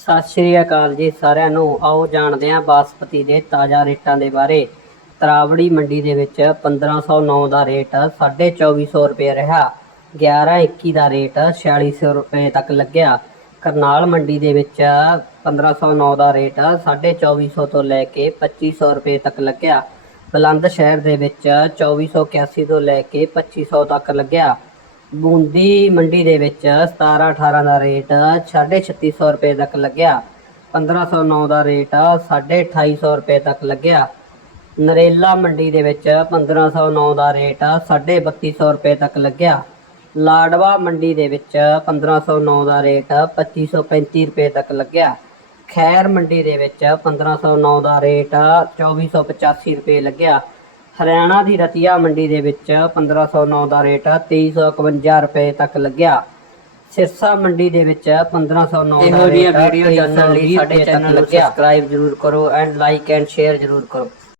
ਸਤਿ ਸ਼੍ਰੀ ਅਕਾਲ ਜੀ ਸਾਰਿਆਂ ਨੂੰ। ਆਓ ਜਾਣਦੇ ਹਾਂ ਬਾਸਪਤੀ ਦੇ ਤਾਜ਼ਾ ਰੇਟਾਂ ਦੇ ਬਾਰੇ। ਤਰਾਵੜੀ ਮੰਡੀ ਦੇ ਵਿੱਚ 1509 ਦਾ ਰੇਟ 2450 ਰੁਪਏ ਰਿਹਾ। 1121 ਦਾ ਰੇਟ 4600 ਰੁਪਏ ਤੱਕ ਲੱਗਿਆ। ਕਰਨਾਲ ਮੰਡੀ ਦੇ ਵਿੱਚ 1509 ਦਾ ਰੇਟ 2450 ਤੋਂ ਲੈ ਕੇ 2500 ਰੁਪਏ ਤੱਕ ਲੱਗਿਆ। ਬਲੰਦ ਸ਼ਹਿਰ ਦੇ ਵਿੱਚ 2481 ਤੋਂ ਲੈ ਕੇ 2500 ਤੱਕ ਲੱਗਿਆ। ਬੂੰਦੀ ਮੰਡੀ ਦੇ ਵਿੱਚ 17 18 ਦਾ ਰੇਟ 3600 ਰੁਪਏ ਤੱਕ ਲੱਗਿਆ। 1509 ਦਾ ਰੇਟ 2850 ਰੁਪਏ ਤੱਕ ਲੱਗਿਆ। ਨਰੇਲਾ ਮੰਡੀ ਦੇ ਵਿੱਚ 1509 ਦਾ ਰੇਟ 3250 ਰੁਪਏ ਤੱਕ ਲੱਗਿਆ। ਲਾਡਵਾ ਮੰਡੀ ਦੇ ਵਿੱਚ 1509 ਦਾ ਰੇਟ 2535 ਰੁਪਏ ਤੱਕ ਲੱਗਿਆ। ਖੈਰ ਮੰਡੀ ਦੇ ਵਿੱਚ 1509 ਦਾ ਰੇਟ 2485 ਰੁਪਏ ਲੱਗਿਆ। ਹਰਿਆਣਾ ਦੀ ਰਤੀਆ ਮੰਡੀ ਦੇ ਵਿੱਚ 1509 ਦਾ ਰੇਟ 2351 ਰੁਪਏ ਤੱਕ ਲੱਗਿਆ ਸਿਰਸਾ ਮੰਡੀ ਦੇ ਵਿੱਚ 1509 ਦਾ ਇਹੋ ਜਿਹੀਆਂ ਵੀਡੀਓ ਜਾਣਨ ਲਈ 2320 ਸਾਡੇ ਚੈਨਲ ਨੂੰ। ਸਬਸਕ੍ਰਾਈਬ ਜ਼ਰੂਰ ਕਰੋ ਐਂਡ ਲਾਈਕ ਐਂਡ ਸ਼ੇਅਰ ਜ਼ਰੂਰ ਕਰੋ